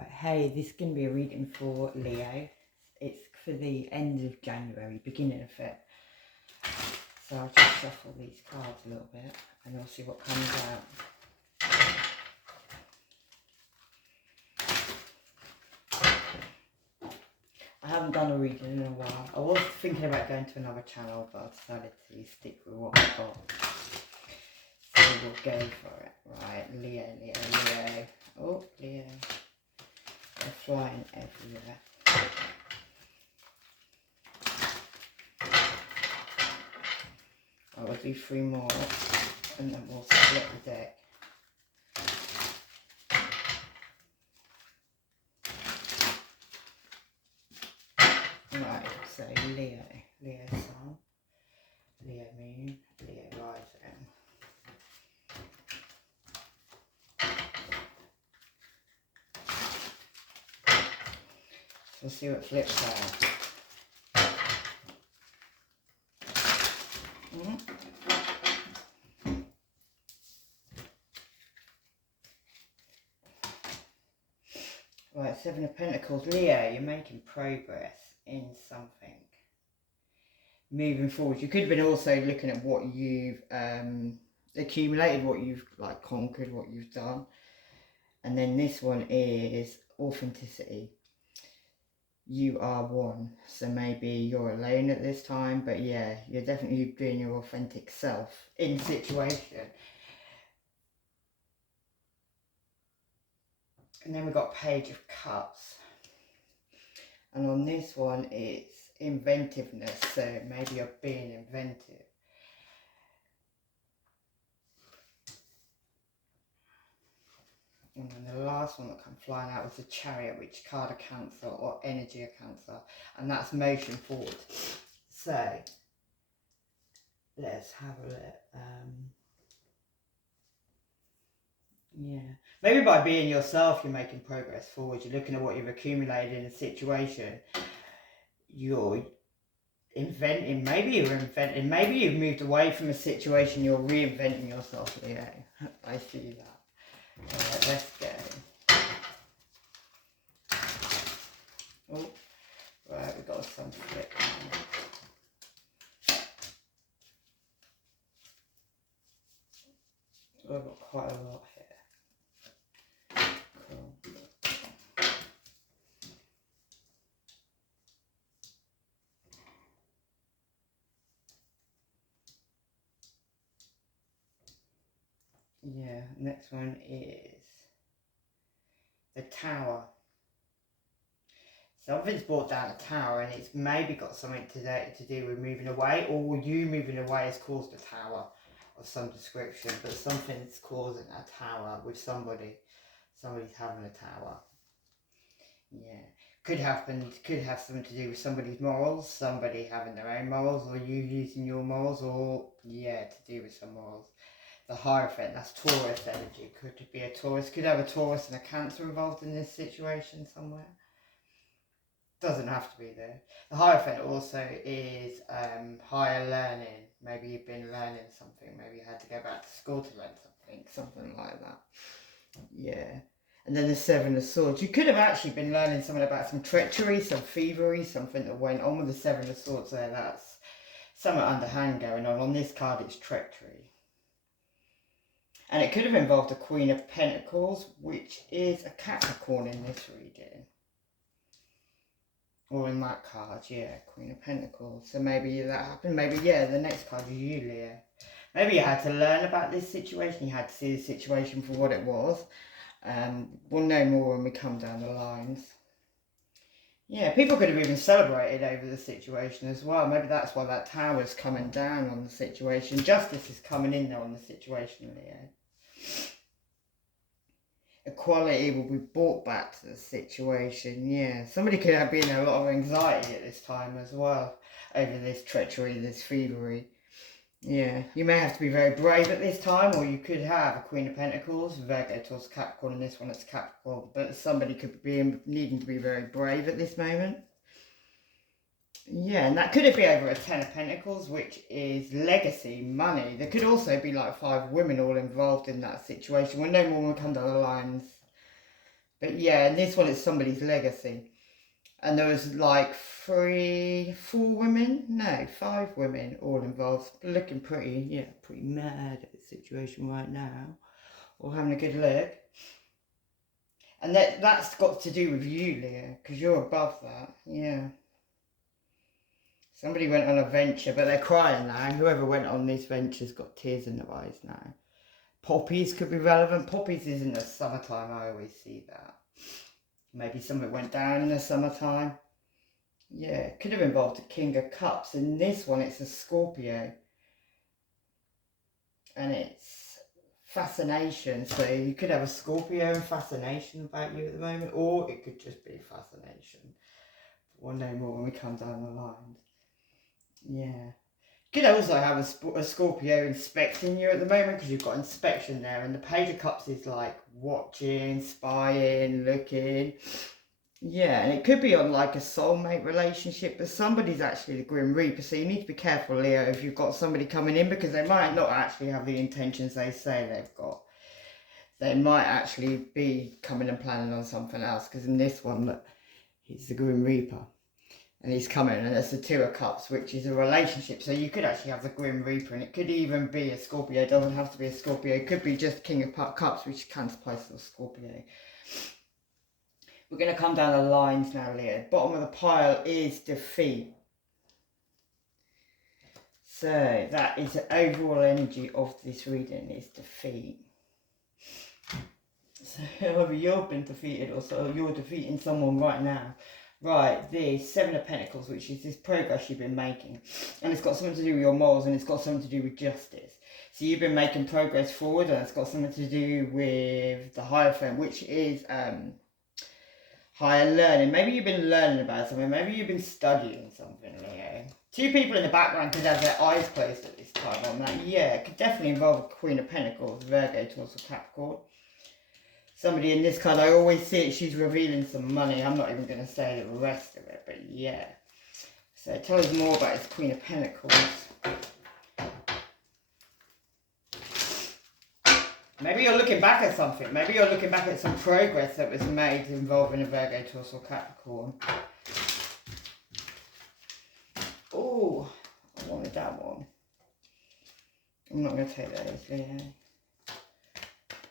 Right, hey, this is going to be a reading for Leo. It's for the end of January, beginning of Feb. So I'll just shuffle these cards a little bit and I'll see what comes out. I haven't done a reading in a while. I was thinking about going to another channel, but I decided to stick with what I've got. So we'll go for it. Right, Leo. Oh, Leo. They're flying everywhere. I will do 3 more and then we'll split the deck. Right, so Leo Sun, Leo Moon, Leo Rising. So we'll see what flips out. Right, 7 of Pentacles. Leo, you're making progress in something. Moving forward. You could have been also looking at what you've accumulated, what you've conquered, what you've done. And then this one is authenticity. You are one. So maybe you're alone at this time, but yeah, you're definitely being your authentic self in the situation. And then we've got Page of Cups. And on this one, it's inventiveness. So maybe you're being inventive. And then the last one that come flying out was the Chariot, which card of Cancer or energy of Cancer. And that's motion forward. So, let's have a look. Yeah, maybe by being yourself you're making progress forward. You're looking at what you've accumulated in a situation. You're inventing, maybe you've moved away from a situation, you're reinventing yourself. Yeah, I see that. Alright, let's go. Oh, right, we've got some flip now. Oh, I've got quite a lot here. Yeah, next one is the Tower. Something's brought down a tower and it's maybe got something to do with moving away, or you moving away has caused a tower of some description, but something's causing a tower with somebody. Somebody's having a tower. Yeah. Could have something to do with somebody's morals, somebody having their own morals, or you using your morals, or yeah, to do with some morals. The Hierophant, that's Taurus energy. Could be a Taurus, could have a Taurus and a Cancer involved in this situation somewhere. Doesn't have to be there. The Hierophant also is higher learning. Maybe you've been learning something. Maybe you had to go back to school to learn something like that. Yeah. And then the 7 of Swords. You could have actually been learning something about some treachery, some thievery, something that went on with the 7 of Swords there. That's something underhand going on. On this card, it's treachery. And it could have involved a Queen of Pentacles, which is a Capricorn in this reading. Or in that card, yeah, Queen of Pentacles. So maybe that happened. Maybe, yeah, the next card is you, Leo. Maybe you had to learn about this situation. You had to see the situation for what it was. We'll know more when we come down the lines. Yeah, people could have even celebrated over the situation as well. Maybe that's why that tower's coming down on the situation. Justice is coming in there on the situation, Leo. Equality will be brought back to the situation. Yeah, somebody could have been in a lot of anxiety at this time as well over this treachery, this thievery. Yeah, you may have to be very brave at this time, or you could have a Queen of Pentacles, Virgo towards Capricorn, and this one it's Capricorn, but somebody could be needing to be very brave at this moment. Yeah, and that could be over a 10 of Pentacles, which is legacy, money. There could also be like 5 women all involved in that situation. We'll know more when we come down the lines. But yeah, and this one is somebody's legacy. And there was like 5 women all involved. Looking pretty mad at the situation right now. Or having a good look. And that's got to do with you, Leo, because you're above that. Yeah. Somebody went on a venture, but they're crying now. Whoever went on this venture's got tears in their eyes now. Poppies could be relevant. Poppies is in the summertime. I always see that. Maybe something went down in the summertime. Yeah, it could have involved a King of Cups. In this one, it's a Scorpio. And it's fascination. So you could have a Scorpio and fascination about you at the moment. Or it could just be fascination. We'll know more when we come down the line. Yeah. You could also have a Scorpio inspecting you at the moment because you've got inspection there. And the Page of Cups is like watching, spying, looking. Yeah, and it could be on like a soulmate relationship, but somebody's actually the Grim Reaper, so you need to be careful, Leo, if you've got somebody coming in, because they might not actually have the intentions they say they've got. They might actually be coming and planning on something else, because in this one, look, he's the Grim Reaper, and he's coming, and it's the Two of Cups, which is a relationship, so you could actually have the Grim Reaper, and it could even be a Scorpio. It doesn't have to be a Scorpio, it could be just King of Cups, which can supply to a Scorpio. We're going to come down the lines now, Leo. Bottom of the pile is defeat. So that is the overall energy of this reading, is defeat. So whether you've been defeated or so you're defeating someone right now. Right, the Seven of Pentacles, which is this progress you've been making. And it's got something to do with your morals, and it's got something to do with justice. So you've been making progress forward, and it's got something to do with the Hierophant, which is higher learning. Maybe you've been learning about something. Maybe you've been studying something, Leo. 2 people in the background could have their eyes closed at this time on that. Yeah, it could definitely involve a Queen of Pentacles, Virgo, Taurus, or Capricorn. Somebody in this card, I always see it, she's revealing some money. I'm not even going to say the rest of it, but yeah. So tell us more about this Queen of Pentacles. Maybe you're looking back at something. Maybe you're looking back at some progress that was made involving a Virgo, Taurus, or Capricorn. Oh, I wanted that one. I'm not going to take that easily.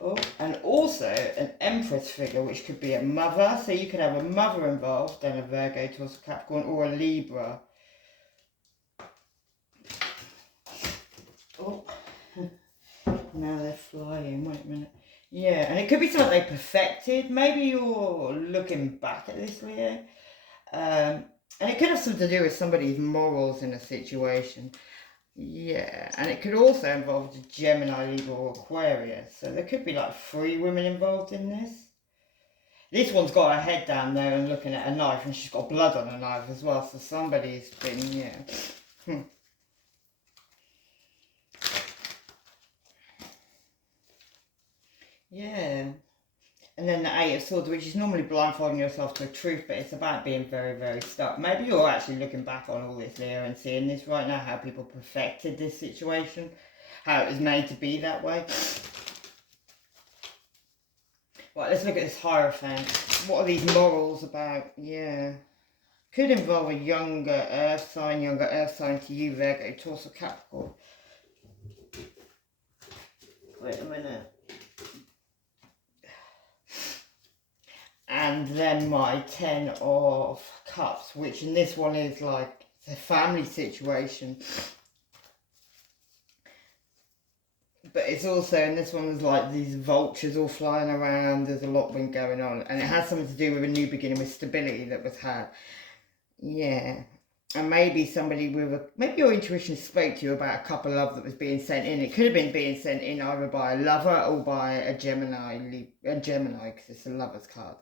Oh, and also an Empress figure, which could be a mother. So you could have a mother involved, then a Virgo, Taurus, or Capricorn, or a Libra. Oh. Now they're flying, wait a minute. Yeah, and it could be something they perfected. Maybe you're looking back at this, Leo. And it could have something to do with somebody's morals in a situation. Yeah, and it could also involve the Gemini, Libra, or Aquarius. So there could be like 3 women involved in this. This one's got her head down there and looking at a knife, and she's got blood on her knife as well. So somebody's been, yeah. Yeah, and then the Eight of Swords, which is normally blindfolding yourself to a truth, but it's about being very, very stuck. Maybe you're actually looking back on all this, Leo, and seeing this right now, how people perfected this situation, how it was made to be that way. Right, let's look at this Hierophant. What are these morals about? Yeah. Could involve a younger earth sign to you, Virgo, Taurus, or Capricorn. Wait a minute. And then my 10 of Cups, which in this one is like a family situation. But it's also, in this one, there's like these vultures all flying around. There's a lot been going on. And it has something to do with a new beginning, with stability that was had. Yeah. And maybe somebody maybe your intuition spoke to you about a couple of love that was being sent in. It could have been being sent in either by a lover or by a Gemini, because it's a lover's card.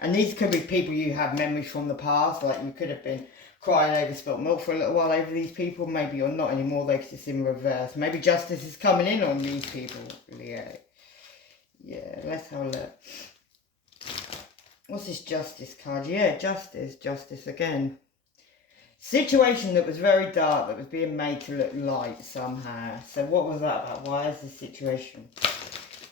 And these could be people you have memories from the past, like you could have been crying over spilt milk for a little while over these people. Maybe you're not anymore, though, because it's in reverse. Maybe justice is coming in on these people, Leo. Yeah, let's have a look. What's this Justice card? Yeah, Justice again. Situation that was very dark, that was being made to look light somehow. So what was that about? Why is this situation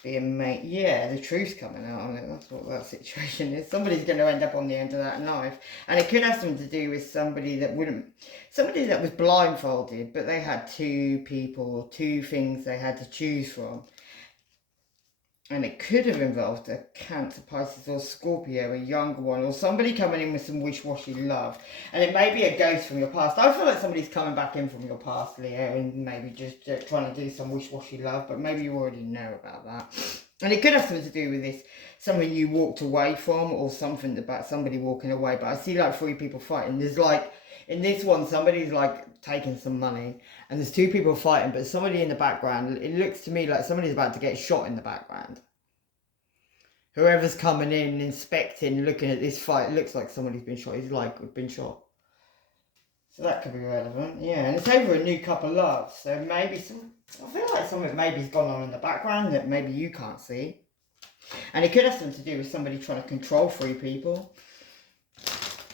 being made. Yeah, the truth's coming out on it. That's what that situation is. Somebody's going to end up on the end of that knife. And it could have something to do with somebody that was blindfolded, but they had two things they had to choose from. And it could have involved a Cancer, Pisces or Scorpio, a younger one, or somebody coming in with some wish-washy love. And it may be a ghost from your past. I feel like somebody's coming back in from your past, Leo, and maybe just trying to do some wish-washy love, but maybe you already know about that. And it could have something to do with this, something you walked away from, or something about somebody walking away. But I see like 3 people fighting. There's like, in this one, somebody's like taking some money, and there's 2 people fighting, but somebody in the background, it looks to me like somebody's about to get shot in the background. Whoever's coming in, inspecting, looking at this fight, it looks like somebody's been shot. He's like, been shot. So that could be relevant, yeah. And it's over a new couple of loves. So maybe I feel like something maybe's gone on in the background that maybe you can't see. And it could have something to do with somebody trying to control 3 people.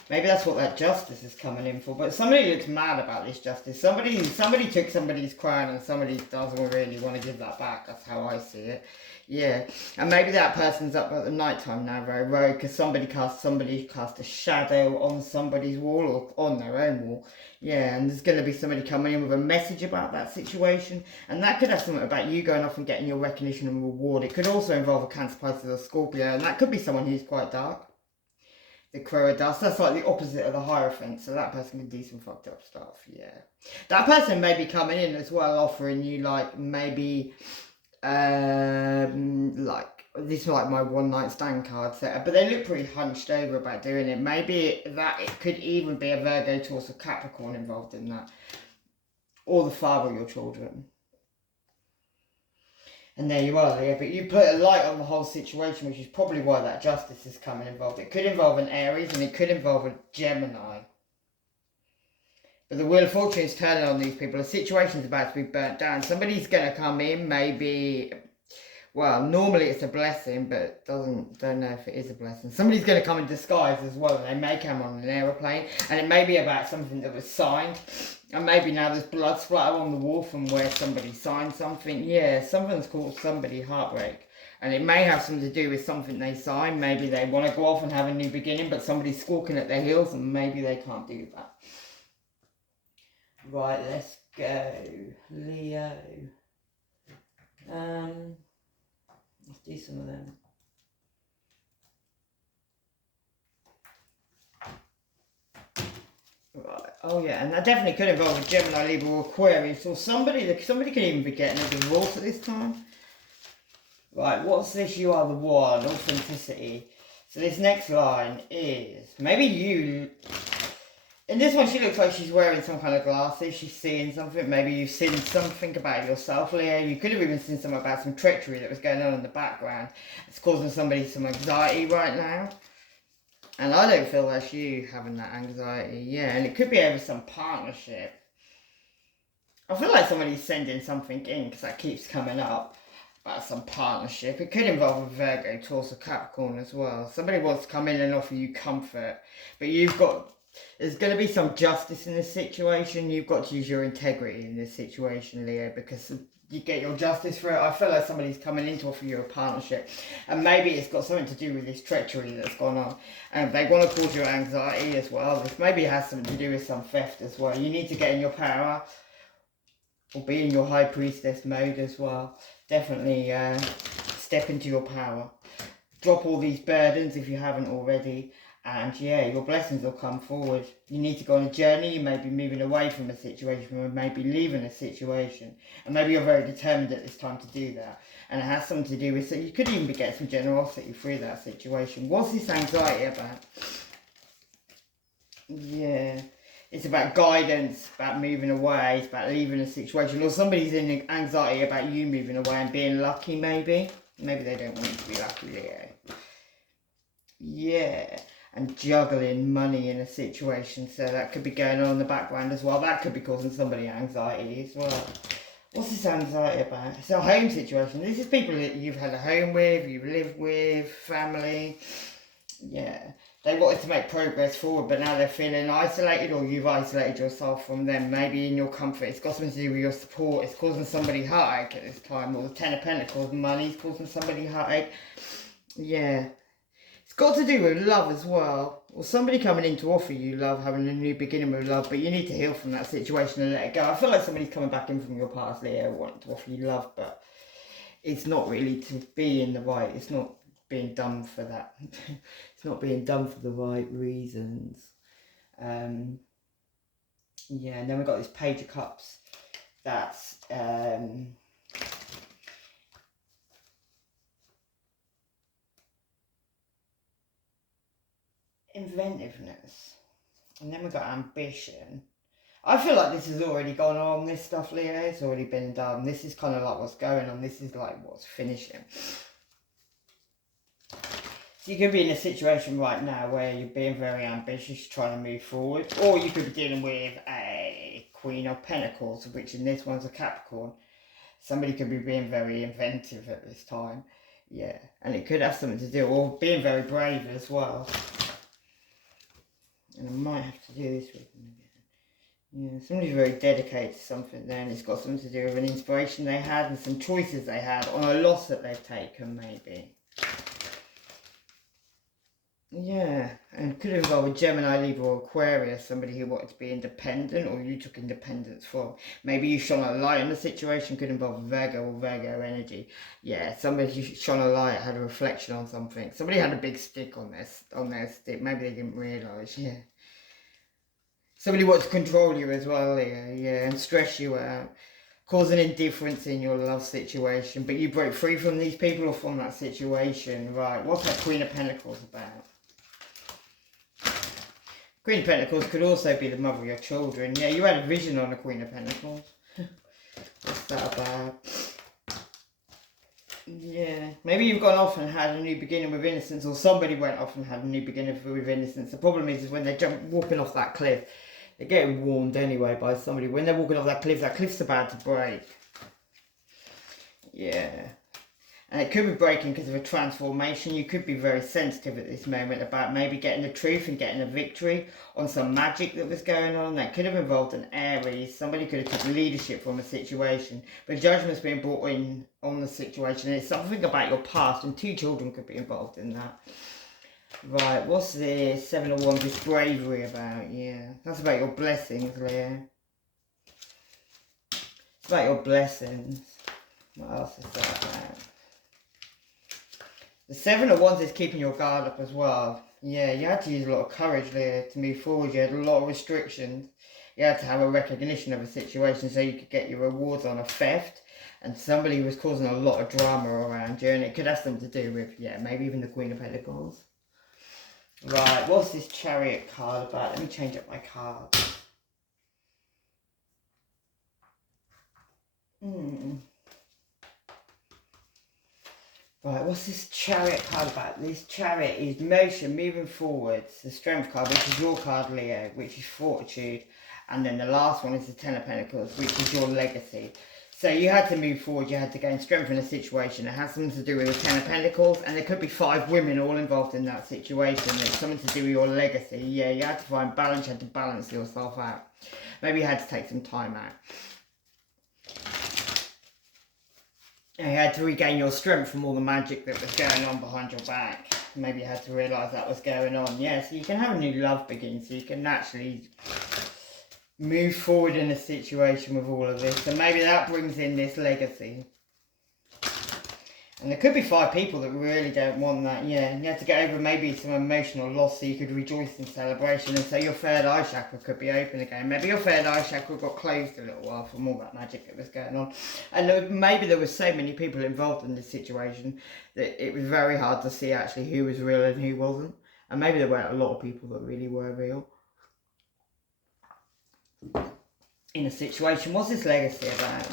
Maybe that's what that justice is coming in for. But somebody looks mad about this justice. Somebody took somebody's crown and somebody doesn't really want to give that back. That's how I see it. Yeah. And maybe that person's up at the night time now, very rogue, because somebody cast a shadow on somebody's wall or on their own wall. Yeah, and there's going to be somebody coming in with a message about that situation. And that could have something about you going off and getting your recognition and reward. It could also involve a Cancer, Pisces or Scorpio. And that could be someone who's quite dark. The Crow of Dust, that's like the opposite of the Hierophant, so that person can do some fucked up stuff, yeah. That person may be coming in as well, offering you like, maybe, like, this is like my one night stand card set, but they look pretty hunched over about doing it. Maybe that it could even be a Virgo, Taurus or Capricorn involved in that. Or the father of your children. And there you are, Leo. But you put a light on the whole situation, which is probably why that justice is coming involved. It could involve an Aries and it could involve a Gemini. But the Wheel of Fortune is turning on these people. The situation's about to be burnt down. Somebody's going to come in, maybe... Well, normally it's a blessing, but don't know if it is a blessing. Somebody's going to come in disguise as well. And they may come on an aeroplane. And it may be about something that was signed. And maybe now there's blood splatter on the wall from where somebody signed something. Yeah, something's caused somebody heartbreak. And it may have something to do with something they signed. Maybe they want to go off and have a new beginning, but somebody's squawking at their heels and maybe they can't do that. Right, let's go. Leo. Let's do some of them. Right. Oh yeah, and that definitely could involve a Gemini, Libra or Aquarius, or somebody could even be getting a divorce at this time. Right, what's this? You are the one, authenticity. So this next line is, maybe you, in this one she looks like she's wearing some kind of glasses, she's seeing something, maybe you've seen something about yourself, Leo. You could have even seen something about some treachery that was going on in the background. It's causing somebody some anxiety right now. And I don't feel that's you having that anxiety, yeah. And it could be over some partnership. I feel like somebody's sending something in, because that keeps coming up, about some partnership. It could involve a Virgo, Taurus or Capricorn as well. Somebody wants to come in and offer you comfort. But there's going to be some justice in this situation. You've got to use your integrity in this situation, Leo, because you get your justice for it. I feel like somebody's coming in to offer you a partnership, and maybe it's got something to do with this treachery that's gone on, and they want to cause you anxiety as well. This maybe has something to do with some theft as well. You need to get in your power, or be in your high priestess mode as well. Definitely step into your power. Drop all these burdens if you haven't already. And yeah, your blessings will come forward. You need to go on a journey. You may be moving away from a situation, or maybe leaving a situation. And maybe you're very determined at this time to do that. And it has something to do with, so you could even get some generosity through that situation. What's this anxiety about? Yeah, it's about guidance, about moving away, it's about leaving a situation. Or somebody's in anxiety about you moving away and being lucky, maybe. Maybe they don't want you to be lucky, Leo. Yeah. And juggling money in a situation, so that could be going on in the background as well. That could be causing somebody anxiety as well. What's this anxiety about? It's a home situation. This is people that you've had a home with, you've lived with, family. Yeah. They wanted to make progress forward, but now they're feeling isolated, or you've isolated yourself from them. Maybe in your comfort, it's got something to do with your support. It's causing somebody heartache at this time, or the Ten of Pentacles, money's causing somebody heartache. Yeah. It's got to do with love as well. Or somebody coming in to offer you love, having a new beginning with love, but you need to heal from that situation and let it go. I feel like somebody's coming back in from your past, Leo, wanting to offer you love, but it's not really to be in the right, it's not being done for that. It's not being done for the right reasons. Yeah, and then we've got this Page of Cups. That's inventiveness. And then we've got ambition. I feel like this has already gone on, this stuff, Leo. It's already been done. This is kind of like what's going on. This is like what's finishing. So you could be in a situation right now where you're being very ambitious, trying to move forward. Or you could be dealing with a Queen of Pentacles, which in this one's a Capricorn. Somebody could be being very inventive at this time. Yeah, and it could have something to do, or being very brave as well. And I might have to do this with them again. Yeah, somebody's very dedicated to something there, and it's got something to do with an inspiration they had and some choices they had on a loss that they've taken, maybe. Yeah, and could involve a Gemini, Libra, or Aquarius, somebody who wanted to be independent, or you took independence from. Maybe you shone a light on the situation, could involve Virgo or Virgo energy. Yeah, somebody shone a light, had a reflection on something. Somebody had a big stick on their stick, maybe they didn't realise, yeah. Somebody wants to control you as well, Leo, yeah, and stress you out. Cause an indifference in your love situation, but you break free from these people or from that situation, right? What's that Queen of Pentacles about? Queen of Pentacles could also be the mother of your children. Yeah, you had a vision on the Queen of Pentacles. What's that about? Yeah, maybe you've gone off and had a new beginning with innocence, or somebody went off and had a new beginning with innocence. The problem is when they're walking off that cliff, they're getting warned anyway by somebody. When they're walking off that cliff's about to break. Yeah. And it could be breaking because of a transformation. You could be very sensitive at this moment about maybe getting the truth and getting a victory on some magic that was going on. That could have involved an Aries. Somebody could have taken leadership from a situation. But judgment's being brought in on the situation. And it's something about your past, and 2 children could be involved in that. Right, what's this? 7 of Wands, this bravery about? Yeah, that's about your blessings, Leo. It's about your blessings. What else is that about? The 7 of Wands is keeping your guard up as well. Yeah, you had to use a lot of courage there to move forward. You had a lot of restrictions. You had to have a recognition of a situation so you could get your rewards on a theft. And somebody was causing a lot of drama around you. And it could have something to do with, yeah, maybe even the Queen of Pentacles. Right, what's this Chariot card about? Let me change up my card. Right, what's this Chariot card about? This Chariot is motion, moving forwards. The Strength card, which is your card, Leo, which is fortitude. And then the last one is the Ten of Pentacles, which is your legacy. So you had to move forward, you had to gain strength in a situation. It has something to do with the Ten of Pentacles, and there could be 5 women all involved in that situation. It's something to do with your legacy. Yeah, you had to find balance, you had to balance yourself out. Maybe you had to take some time out. And you had to regain your strength from all the magic that was going on behind your back. Maybe you had to realise that was going on. Yeah, so you can have a new love begin, so you can naturally move forward in a situation with all of this. And maybe that brings in this legacy. And there could be 5 people that really don't want that. Yeah, you have to get over maybe some emotional loss so you could rejoice in celebration. And so your third eye chakra could be open again. Maybe your third eye chakra got closed a little while from all that magic that was going on. And maybe there were so many people involved in this situation that it was very hard to see actually who was real and who wasn't. And maybe there weren't a lot of people that really were real in a situation. What's this legacy about?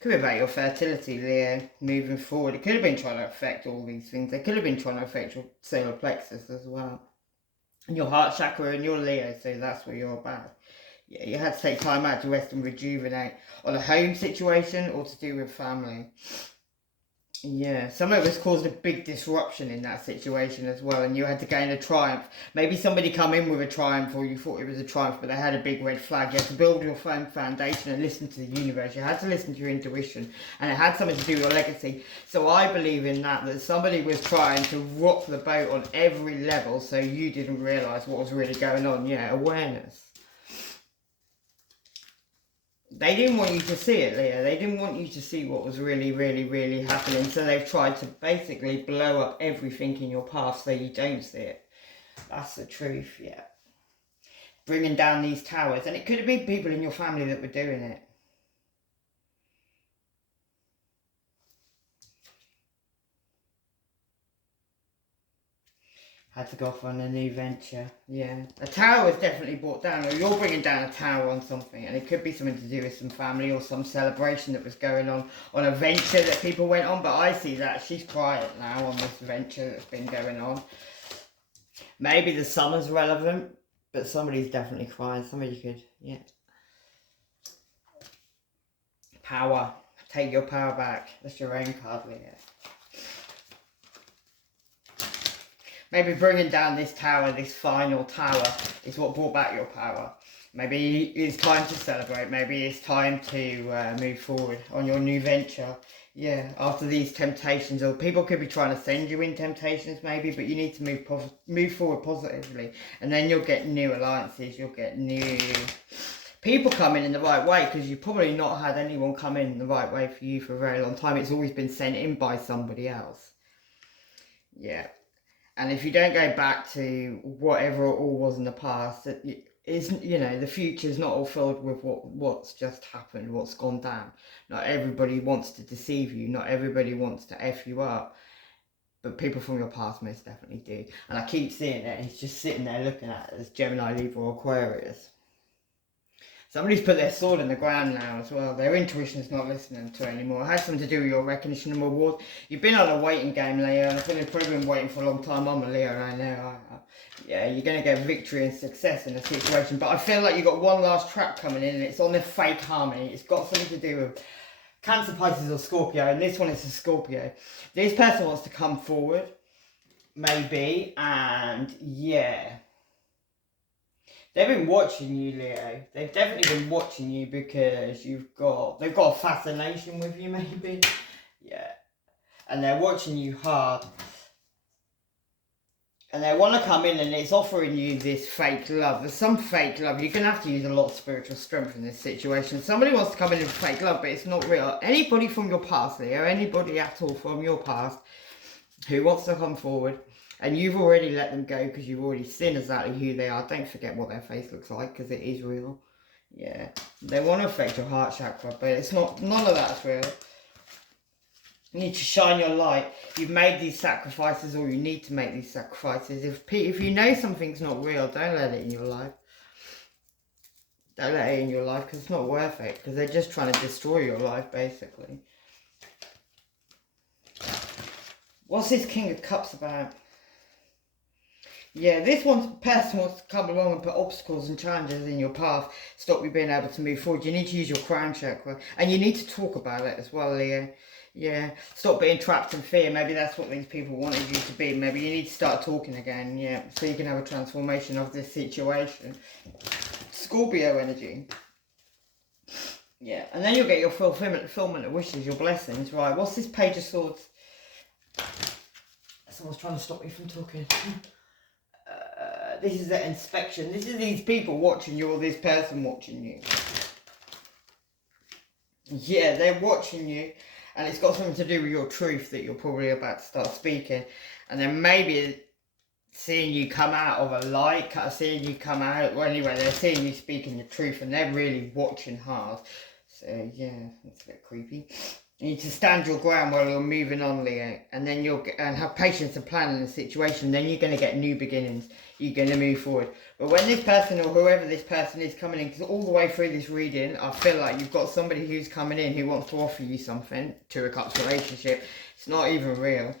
Could be about your fertility, Leo, moving forward. It could have been trying to affect all these things. It could have been trying to affect your solar plexus as well. And your heart chakra and your Leo, so that's what you're about. Yeah, you had to take time out to rest and rejuvenate on a home situation or to do with family. Yeah, some of us caused a big disruption in that situation as well, and you had to gain a triumph. Maybe somebody come in with a triumph, or you thought it was a triumph, but they had a big red flag. You had to build your firm foundation and listen to the universe. You had to listen to your intuition, and it had something to do with your legacy. So I believe in that somebody was trying to rock the boat on every level, so you didn't realise what was really going on. Yeah, awareness. They didn't want you to see it, Leo. They didn't want you to see what was really, really, really happening. So they've tried to basically blow up everything in your path so you don't see it. That's the truth, yeah. Bringing down these towers. And it could have been people in your family that were doing it. Had to go off on a new venture. Yeah. A tower was definitely brought down, or you're bringing down a tower on something, and it could be something to do with some family or some celebration that was going on a venture that people went on. But I see that she's quiet now on this venture that's been going on. Maybe the summer's relevant, but somebody's definitely crying. Somebody could, yeah. Power. Take your power back. That's your own card, Leo. Maybe bringing down this tower, this final tower, is what brought back your power. Maybe it's time to celebrate. Maybe it's time to move forward on your new venture. Yeah, after these temptations, or people could be trying to send you in temptations maybe, but you need to move forward positively. And then you'll get new alliances, you'll get new people coming in the right way, because you've probably not had anyone come in the right way for you for a very long time. It's always been sent in by somebody else. Yeah. And if you don't go back to whatever it all was in the past, the future's not all filled with what's just happened, what's gone down. Not everybody wants to deceive you. Not everybody wants to F you up. But people from your past most definitely do. And I keep seeing it. He's just sitting there looking at it as Gemini, Libra, or Aquarius. Somebody's put their sword in the ground now as well. Their intuition's not listening to it anymore. It has something to do with your recognition and reward. You've been on a waiting game, Leo, and I think you've probably been waiting for a long time. I'm a Leo, and I know. Yeah, you're going to get victory and success in a situation. But I feel like you've got one last trap coming in, and it's on the fake harmony. It's got something to do with Cancer, Pisces, or Scorpio, and this one is a Scorpio. This person wants to come forward, maybe, and yeah. They've been watching you, Leo. They've definitely been watching you because they've got a fascination with you, maybe. Yeah. And they're watching you hard. And they want to come in, and it's offering you this fake love. There's some fake love. You're going to have to use a lot of spiritual strength in this situation. Somebody wants to come in with fake love, but it's not real. Anybody from your past, Leo, anybody at all from your past who wants to come forward, and you've already let them go because you've already seen exactly who they are. Don't forget what their face looks like, because it is real. Yeah. They want to affect your heart chakra, but it's not. None of that's real. You need to shine your light. You've made these sacrifices, or you need to make these sacrifices. If you know something's not real, don't let it in your life. Don't let it in your life, because it's not worth it. Because they're just trying to destroy your life, basically. What's this King of Cups about? Yeah, this person wants to come along and put obstacles and challenges in your path, stop you being able to move forward. You need to use your crown chakra, and you need to talk about it as well, Leo. Yeah, stop being trapped in fear. Maybe that's what these people wanted you to be. Maybe you need to start talking again, yeah, so you can have a transformation of this situation. Scorpio energy. Yeah, and then you'll get your fulfillment of wishes, your blessings, right? What's this Page of Swords? Someone's trying to stop me from talking. This is the inspection. This is these people watching you, or this person watching you. Yeah, they're watching you, and it's got something to do with your truth that you're probably about to start speaking. And then maybe seeing you come out of a light, seeing you come out, well, anyway, they're seeing you speaking the truth, and they're really watching hard. So, yeah, that's a bit creepy. You need to stand your ground while you're moving on, Leo, and then and have patience and plan in the situation. Then you're going to get new beginnings. You're going to move forward. But when this person, or whoever this person is coming in, because all the way through this reading, I feel like you've got somebody who's coming in who wants to offer you something, Two of Cups relationship. It's not even real.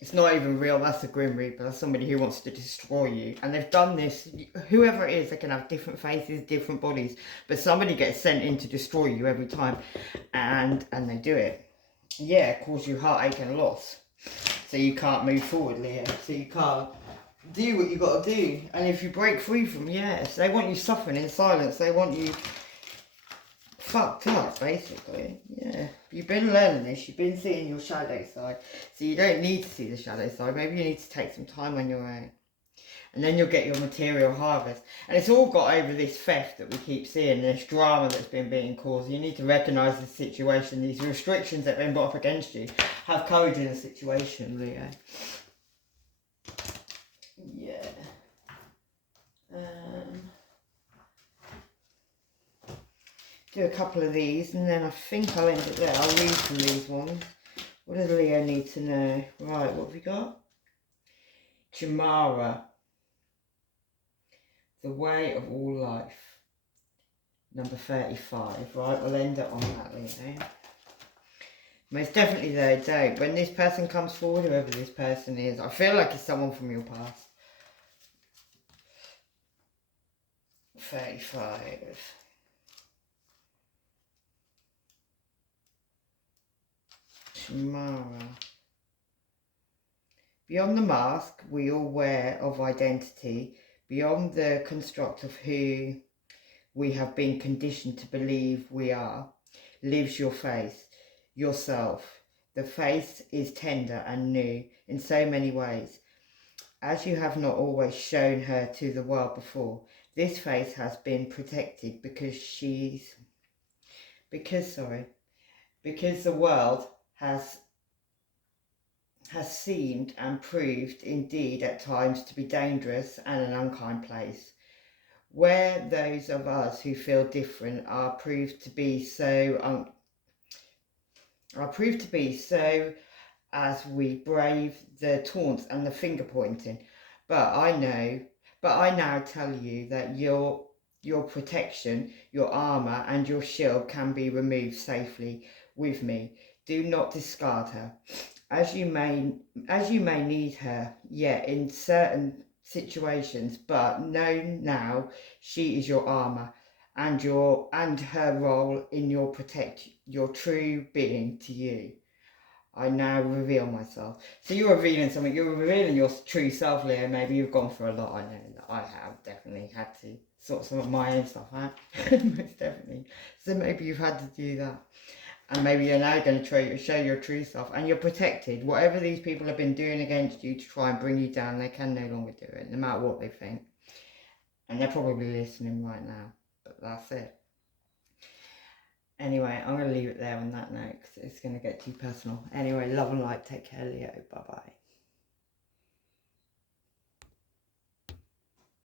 It's not even real. That's a Grim Reaper. That's somebody who wants to destroy you. And they've done this. Whoever it is, they can have different faces, different bodies. But somebody gets sent in to destroy you every time. And they do it. yeah, cause you heartache and loss. So you can't move forward, Leo. So you can't do what you got to do. And if you break free from, yes, they want you suffering in silence. They want you fucked up, basically. Yeah. You've been learning this. You've been seeing your shadow side. So you don't need to see the shadow side. Maybe you need to take some time on your own. And then you'll get your material harvest. And it's all got over this theft that we keep seeing, this drama that's been being caused. You need to recognise the situation, these restrictions that have been brought up against you. Have courage in the situation, Leo. Yeah. Do a couple of these, and then I think I'll end it there. I'll read from these ones. What does Leo need to know? Right, what have we got? Jamara. The way of all life. Number 35. Right, we'll end it on that, Leo. Most definitely though, don't. When this person comes forward, whoever this person is, I feel like it's someone from your past. 35. Tomorrow. Beyond the mask we all wear of identity, beyond the construct of who we have been conditioned to believe we are, lives your face, yourself. The face is tender and new in so many ways. As you have not always shown her to the world before, this face has been protected because the world has seemed and proved indeed at times to be dangerous and an unkind place, where those of us who feel different are proved to be so as we brave the taunts and the finger pointing. But I now tell you that your protection, your armour and your shield can be removed safely with me. Do not discard her. As you may need her yet in certain situations, but know now she is your armour and her role in your true being to you. I now reveal myself. So you're revealing something. You're revealing your true self, Leo. Maybe you've gone through a lot. I know that I have definitely had to sort some of my own stuff out. Most definitely. So maybe you've had to do that. And maybe you're now going to show your true self. And you're protected. Whatever these people have been doing against you to try and bring you down, they can no longer do it, no matter what they think. And they're probably listening right now. But that's it. Anyway, I'm going to leave it there on that note because it's going to get too personal. Anyway, love and light. Take care, Leo. Bye-bye.